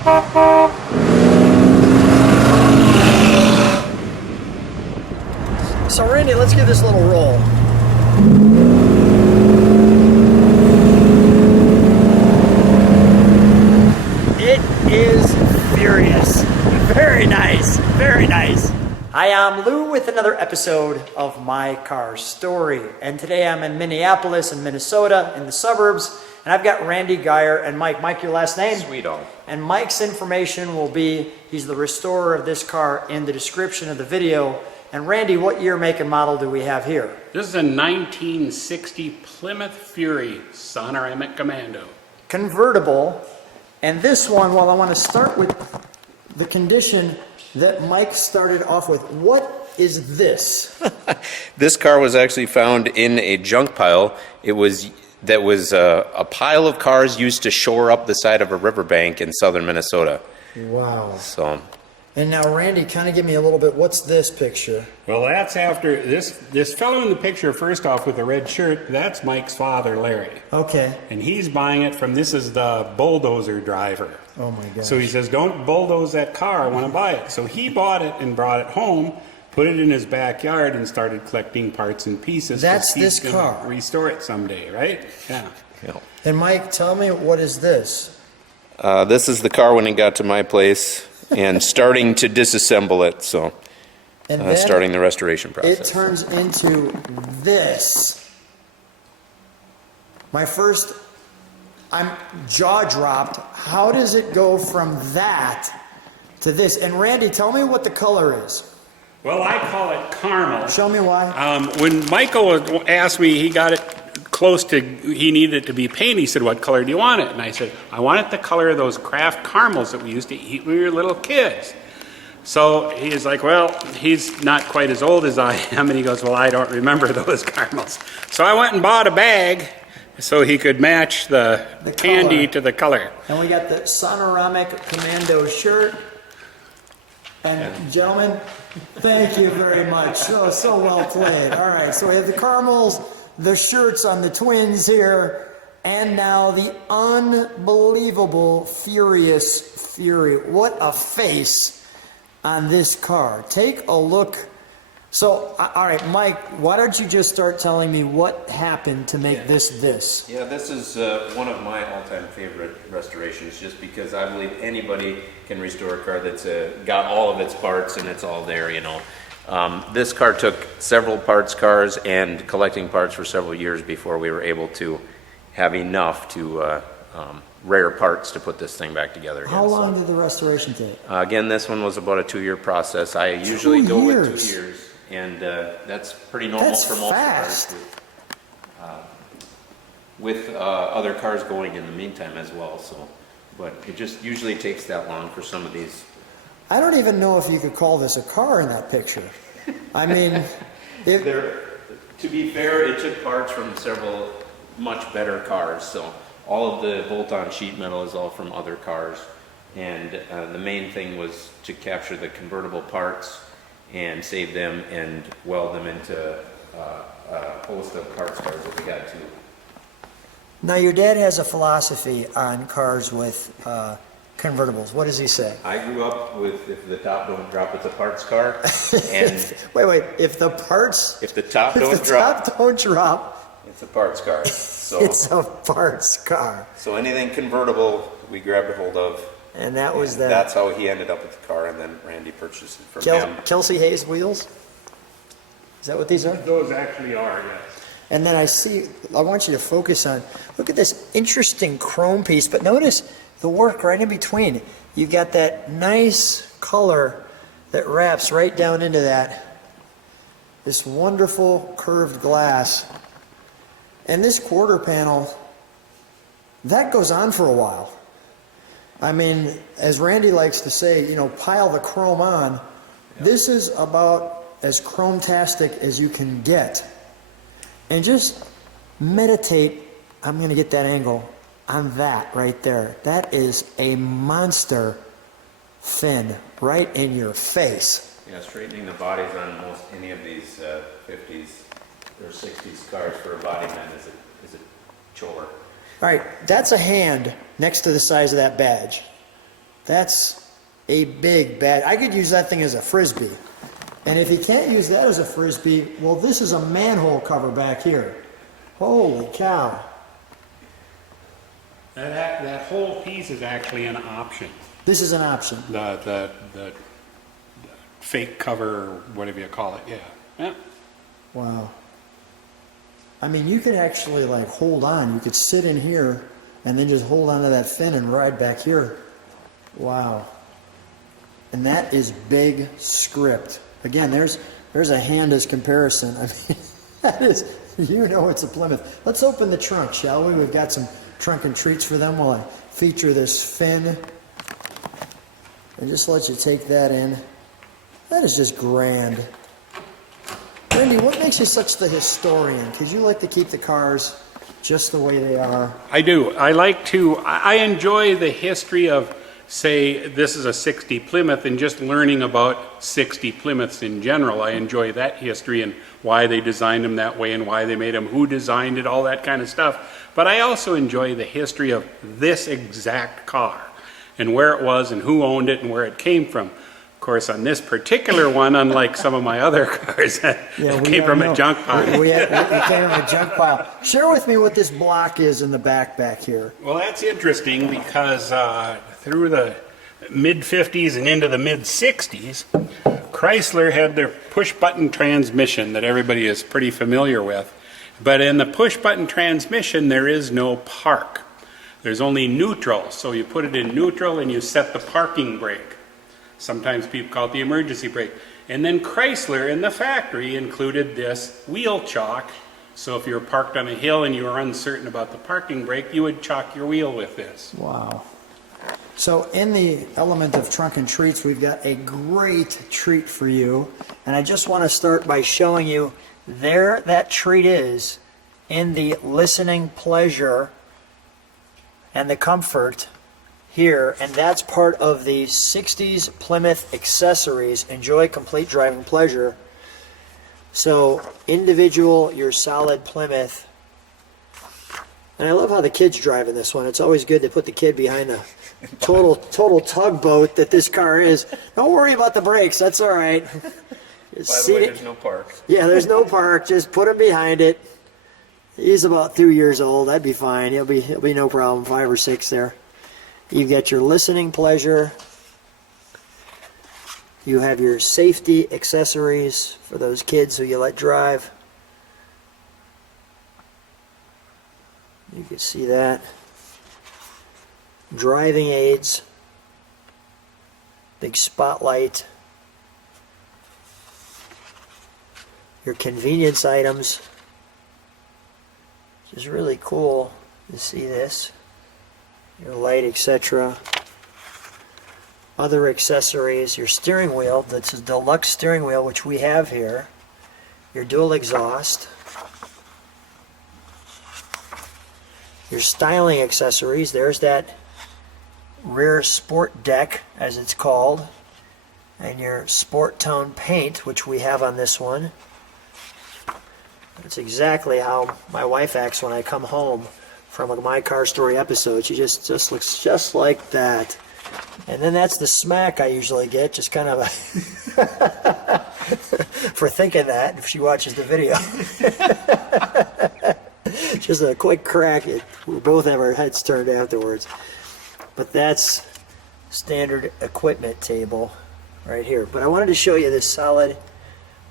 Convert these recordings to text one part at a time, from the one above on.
So Randy, let's give this a little roll. It is furious. Very nice, very nice. Hi, I'm Lou with another episode of My Car Story. And today I'm in Minneapolis in Minnesota in the suburbs. And I've got Randy Geyer and Mike. Mike, your last name? Swedal. And Mike's information will be, he's the restorer of this car, in the description of the video. And Randy, what year, make, and model do we have here? This is a 1960 Plymouth Fury SonoRamic Commando. Convertible. And this one, well, I want to start with the condition that Mike started off with. What is this? This car was actually found in a junk pile. That was a pile of cars used to shore up the side of a riverbank in southern Minnesota. Wow. So. And now, Randy, kind of give me a little bit, what's this picture? Well, that's after, this fellow in the picture, first off, with the red shirt, that's Mike's father, Larry. Okay. And he's buying it from, this is the bulldozer driver. Oh my gosh. So he says, don't bulldoze that car, I want to buy it. So he bought it and brought it home, put it in his backyard, and started collecting parts and pieces. That's this car. Restore it someday, right? Yeah. And Mike, tell me, what is this? This is the car when it got to my place and starting to disassemble it, so And starting the restoration process. It turns into this. I'm jaw dropped. How does it go from that to this? And Randy, tell me what the color is. Well, I call it caramel. Show me why. When Michael asked me, he got it close to, he needed it to be painted. He said, what color do you want it? And I said, I want it the color of those Kraft caramels that we used to eat when we were little kids. So he's like, well, he's not quite as old as I am. And he goes, well, I don't remember those caramels. So I went and bought a bag so he could match the candy to the color. And we got the SonoRamic Commando shirt. And gentlemen, thank you very much. So well played. All right, so we have the caramels, the shirts on the twins here, and now the unbelievable Furious Fury. What a face on this car. Take a look. So, all right, Mike, why don't you just start telling me what happened to make this? Yeah, this is one of my all-time favorite restorations, just because I believe anybody can restore a car that's got all of its parts and it's all there, you know. This car took several parts cars and collecting parts for several years before we were able to have enough to rare parts to put this thing back together again. How long did the restoration take? Again, this one was about a 2-year process. I usually go with 2 years, and that's pretty normal for most cars. With other cars going in the meantime as well. So, but it just usually takes that long for some of these. I don't even know if you could call this a car in that picture. I mean, to be fair, it took parts from several much better cars. So all of the bolt-on sheet metal is all from other cars. And the main thing was to capture the convertible parts and save them and weld them into a host of parts cars that we got to. Now, your dad has a philosophy on cars with convertibles. What does he say? I grew up with, if the top don't drop, it's a parts car. And wait, if the top don't drop, it's a parts car. So it's a parts car. So anything convertible, we grabbed a hold of. And that was that. That's how he ended up with the car, and then Randy purchased it from him. Kelsey Hayes wheels? Is that what these are? Those actually are, yes. And then I want you to focus on, look at this interesting chrome piece, but notice the work right in between. You've got that nice color that wraps right down into that. This wonderful curved glass. And this quarter panel, that goes on for a while. I mean, as Randy likes to say, you know, pile the chrome on. Yeah. This is about as chrome-tastic as you can get. And just meditate, I'm going to get that angle, on that right there. That is a monster fin right in your face. Yeah, straightening the bodies on most any of these 50s or 60s cars for a body man is a chore. All right, that's a hand next to the size of that badge. That's a big bad. I could use that thing as a Frisbee. And if you can't use that as a Frisbee, well, this is a manhole cover back here. Holy cow. That whole piece is actually an option. This is an option. The fake cover, or whatever you call it, yeah. Wow. I mean, you could actually like hold on. You could sit in here and then just hold on to that fin and ride back here. Wow. And that is big script. Again, there's a hand as comparison. I mean, that is, you know, it's a Plymouth. Let's open the trunk, shall we? We've got some trunk and treats for them while I feature this fin. And just let you take that in. That is just grand. Randy, what makes you such the historian? Because you like to keep the cars just the way they are. I do. I enjoy the history of, say, this is a 60 Plymouth, and just learning about 60 Plymouths in general. I enjoy that history and why they designed them that way and why they made them, who designed it, all that kind of stuff. But I also enjoy the history of this exact car and where it was and who owned it and where it came from. Of course, on this particular one, unlike some of my other cars, it came from a junk pile. We came from a junk pile. Share with me what this block is in the back here. Well, that's interesting because through the mid-50s and into the mid-60s, Chrysler had their push-button transmission that everybody is pretty familiar with. But in the push-button transmission, there is no park. There's only neutral. So you put it in neutral and you set the parking brake. Sometimes people call it the emergency brake. And then Chrysler in the factory included this wheel chock. So if you were parked on a hill and you were uncertain about the parking brake, you would chock your wheel with this. Wow. So in the element of trunk and treats, we've got a great treat for you. And I just want to start by showing you there that treat is in the listening pleasure and the comfort here, and that's part of the 60s Plymouth accessories. Enjoy complete driving pleasure. So individual, your solid Plymouth. And I love how the kids drive in this one. It's always good to put the kid behind the total tugboat that this car is. Don't worry about the brakes. That's all right. By the way, there's no park. Yeah, there's no park. Just put him behind it. He's about 2 years old. That'd be fine. He'll be no problem. 5 or 6 there. You get your listening pleasure. You have your safety accessories for those kids who you let drive. You can see that. Driving aids. Big spotlight. Your convenience items. Which is really cool to see this. Your light, etc. Other accessories, your steering wheel, that's a deluxe steering wheel, which we have here. Your dual exhaust. Your styling accessories, there's that rear sport deck, as it's called. And your sport tone paint, which we have on this one. That's exactly how my wife acts when I come home from a My Car Story episode. She just looks just like that. And then that's the smack I usually get, just kind of for thinking that, if she watches the video. Just a quick crack. We both have our heads turned afterwards. But that's standard equipment table right here. But I wanted to show you this solid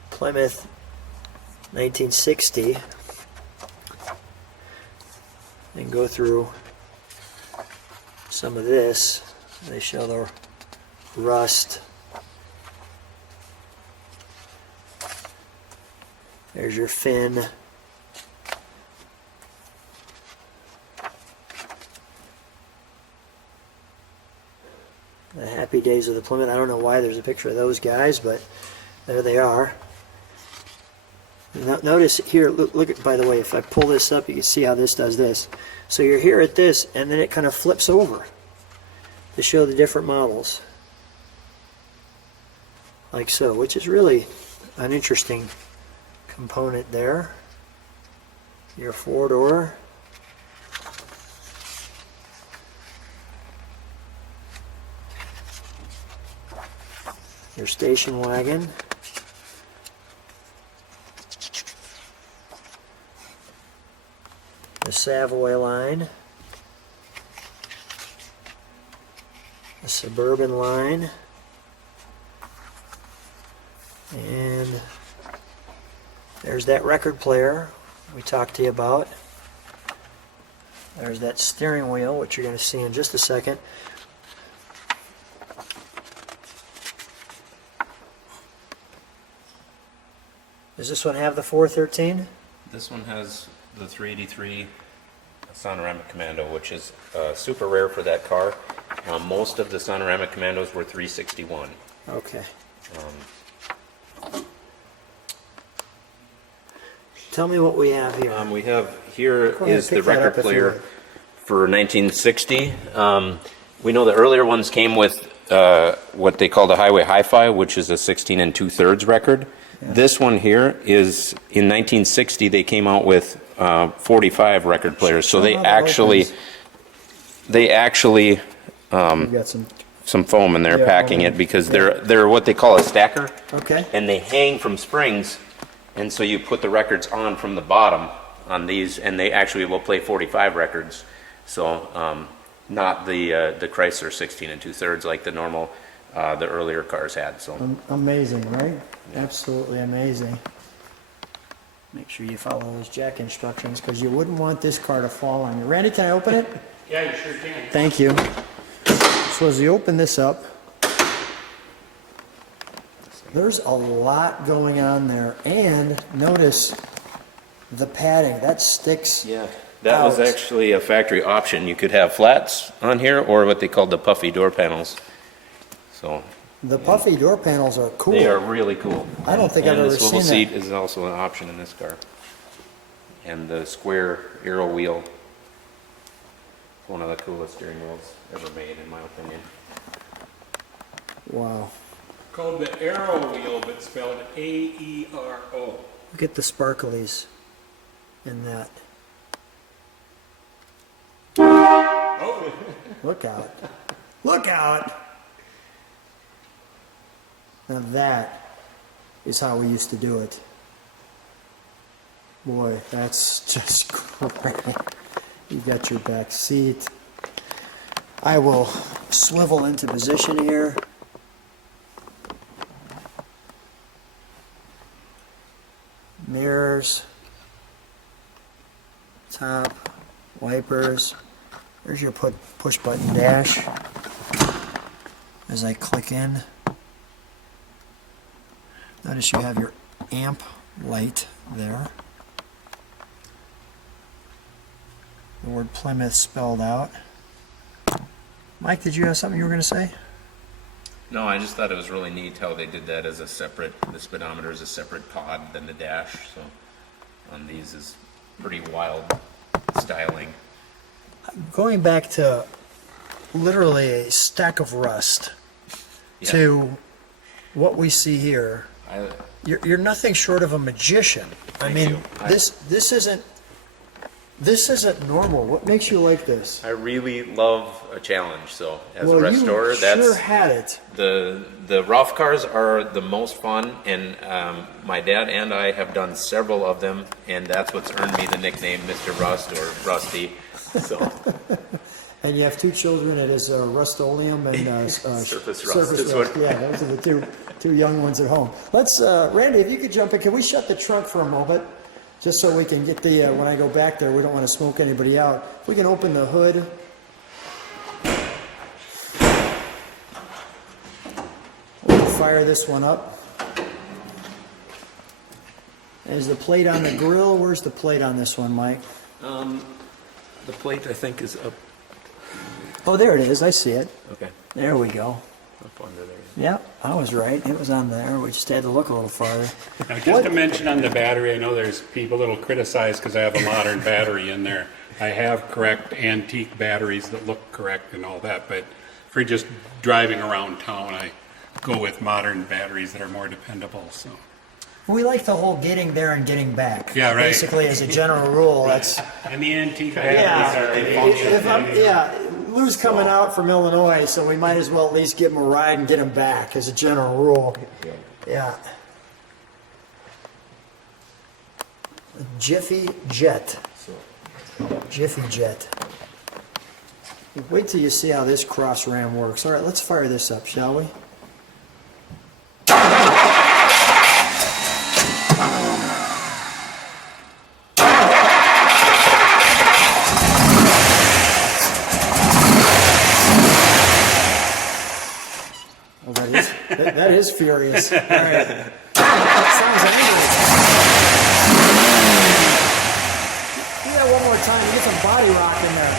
Plymouth 1960 and go through some of this. They show the rust. There's your fin. The happy days of the Plymouth. I don't know why there's a picture of those guys, but there they are. Notice here, look at, by the way, if I pull this up, you can see how this does this. So you're here at this, and then it kind of flips over to show the different models. Like so, which is really an interesting component there. Your 4-door. Your station wagon. The Savoy line. The Suburban line. And there's that record player we talked to you about. There's that steering wheel, which you're going to see in just a second. Does this one have the 413? This one has the 383 SonoRamic Commando, which is super rare for that car. Most of the SonoRamic Commandos were 361. Okay. Tell me what we have here. We have here Go ahead, is the pick that record up if you player would. for 1960. We know the earlier ones came with what they call the Highway Hi-Fi, which is a 16 and 2/3 record. Yeah. This one here is in 1960. They came out with 45 record players, so Show they how that actually We've got some foam in there Yeah, packing okay. it because Yeah. they're what they call a stacker. Okay. And they hang from springs, and so you put the records on from the bottom on these, and they actually will play 45 records. So not the Chrysler 16 and 2/3 like the normal the earlier cars had. So Amazing, right? Absolutely amazing. Make sure you follow those jack instructions because you wouldn't want this car to fall on you. Randy, can I open it? Yeah, you sure can. Thank you. So as you open this up, there's a lot going on there. And notice the padding, that sticks. yeah, that was out. actually a factory option. You could have flats on here or what they called the puffy door panels. So The puffy door panels are cool. they are really cool. I don't think and I've ever the swivel seen seat that. is also an option in this car. And the square aero wheel, one of the coolest steering wheels ever made, in my opinion. Wow. Called the Aero Wheel, but spelled A-E-R-O. Look at the sparklies in that. Oh, Look out. Look out! Now that is how we used to do it. Boy, that's just great. You got your back seat. I will swivel into position here. Mirrors. Top. Wipers. There's your push button dash. As I click in. Notice you have your amp light there. The word Plymouth spelled out. Mike, did you have something you were going to say? No, I just thought it was really neat how they did that as a separate, the speedometer is a separate pod than the dash, so on these is pretty wild styling. Going back to literally a stack of rust Yeah. to what we see here, you're nothing short of a magician. I Thank mean, you. this isn't normal. What makes you like this? I really love a challenge, so as Well, a restorer, you sure that's had it. the rough cars are the most fun, and my dad and I have done several of them, and that's what's earned me the nickname Mr. Rust or Rusty. So And you have two children. It is Rust-Oleum and Surface Rust Surface is Rust. what- Yeah, those are the two young ones at home. Let's, Randy, if you could jump in, can we shut the trunk for a moment? Just so we can get the, when I go back there, we don't want to smoke anybody out. If we can open the hood. We'll fire this one up. Is the plate on the grill? Where's the plate on this one, Mike? the plate I think is up. Oh, there it is. I see it. Okay, There we go. up under there. Yeah, I was right. It was on there. We just had to look a little farther. now just to mention on the battery, I know there's people that'll criticize because I have a modern battery in there. I have correct antique batteries that look correct and all that, but for just driving around town, I go with modern batteries that are more dependable, so. We like the whole getting there and getting back. Yeah, right. Basically, as a general rule, that's And the antique yeah. batteries are. If I'm, yeah, Lou's coming out from Illinois, so we might as well at least give him a ride and get him back as a general rule. Yeah. Jiffy Jet. Jiffy Jet. Wait till you see how this cross ram works. All right, let's fire this up, shall we? Oh, that is furious. All right. That sounds angry. Do that one more time. You get some body rock in there.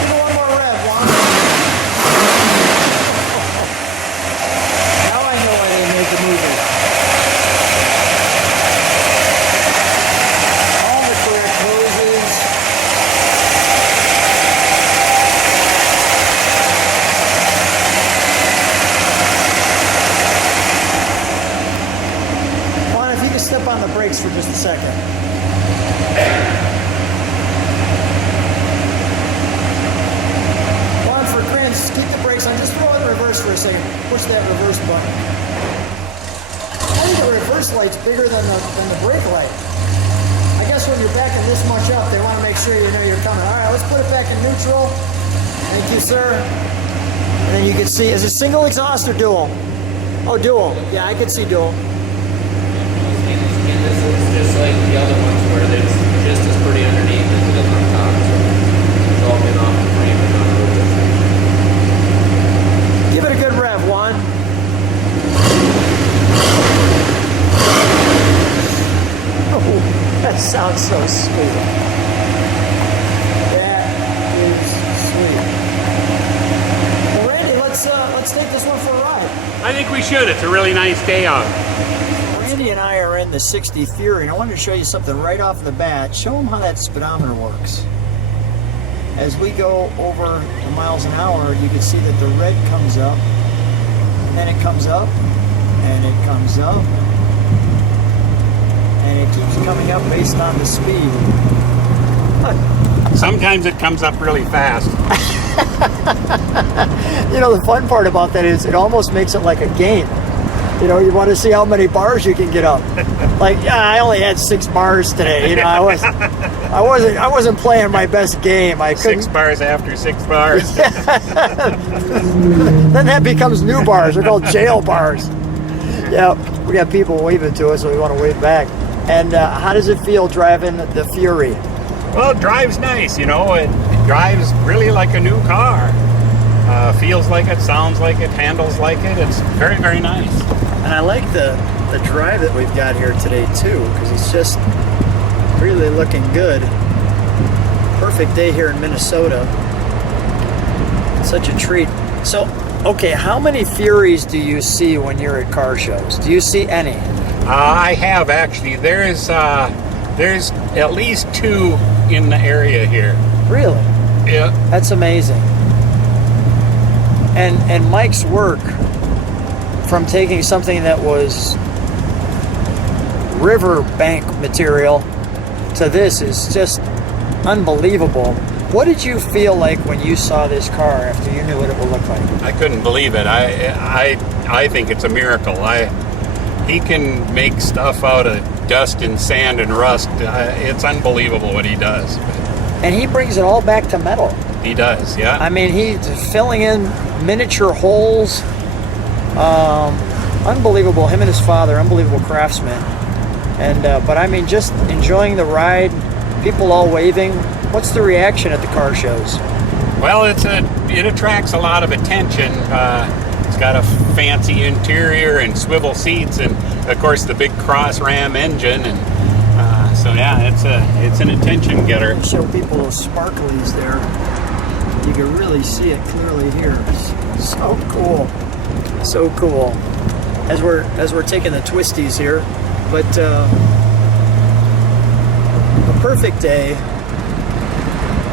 Give it one more rev, Juan. Now I know why they made the movie. All the correct poses. Juan, if you could step on the brakes for just a second. Juan, for grins, keep the brakes on. Just throw it in reverse for a second. Push that reverse button. I think the reverse light's bigger than the brake light. I guess when you're backing this much up, they want to make sure you know you're coming. All right, let's put it back in neutral. Thank you, sir. And then you can see, is it single exhaust or dual? Oh, dual. Yeah, I can see dual. This is just like the other ones where it's just as pretty underneath as it is on top. So it's all been off the frame and not over. Give it a good rev, Juan. Oh, that sounds so sweet. That is sweet. Well, Randy, let's take this one for a ride. I think we should. It's a really nice day out. Randy and I are in the 60 Fury, and I wanted to show you something right off the bat. Show them how that speedometer works. As we go over the miles an hour, you can see that the red comes up, and it comes up, and it comes up, and it keeps coming up based on the speed. Sometimes it comes up really fast. You know, the fun part about that is it almost makes it like a game. You know, you want to see how many bars you can get up. Like, yeah, I only had 6 bars today. You know, I wasn't playing my best game. I couldn't. 6 bars after 6 bars. Then that becomes new bars. They're called jail bars. Yeah, we got people waving to us, so we want to wave back. And how does it feel driving the Fury? Well, it drives nice, you know. It drives really like a new car. Feels like it, sounds like it, handles like it. It's very, very nice. And I like the drive that we've got here today too, because it's just really looking good. Perfect day here in Minnesota. Such a treat. So, okay, how many Furies do you see when you're at car shows? Do you see any? I have actually. There's at least 2 in the area here. Really? Yeah. That's amazing. And Mike's work from taking something that was riverbank material to this is just unbelievable. What did you feel like when you saw this car after you knew what it would look like? I couldn't believe it. I think it's a miracle. He can make stuff out of dust and sand and rust. It's unbelievable what he does. And he brings it all back to metal. He does, yeah. I mean, he's filling in miniature holes. Unbelievable. Him and his father, unbelievable craftsmen. And but I mean, just enjoying the ride. People all waving. What's the reaction at the car shows? Well, it attracts a lot of attention. It's got a fancy interior and swivel seats, and of course the big cross ram engine, and so yeah, it's an attention getter. Show people those sparklies there. You can really see it clearly here. So cool, so cool. As we're taking the twisties here, but a perfect day.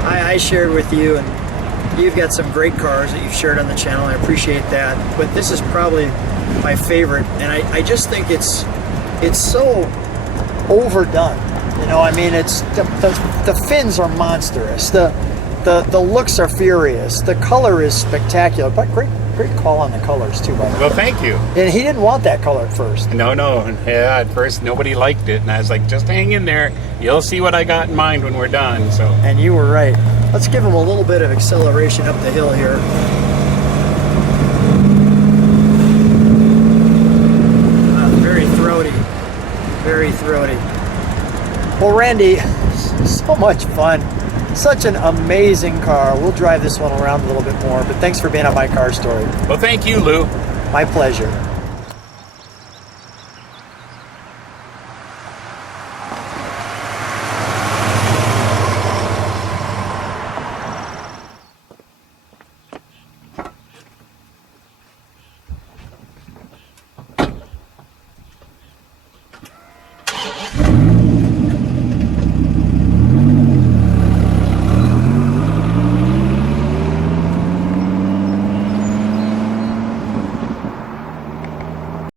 I shared with you, and you've got some great cars that you've shared on the channel. I appreciate that, but this is probably my favorite, and I just think it's so overdone. You know, I mean, it's the fins are monstrous. The The looks are furious. The color is spectacular. But great call on the colors too, by the way. Well, thank you. And he didn't want that color at first. No. Yeah, at first nobody liked it, and I was like, just hang in there. You'll see what I got in mind when we're done. So. And you were right. Let's give him a little bit of acceleration up the hill here. Very throaty. Very throaty. Well, Randy, so much fun. Such an amazing car. We'll drive this one around a little bit more, but thanks for being on my car story. Well, thank you, Lou. My pleasure.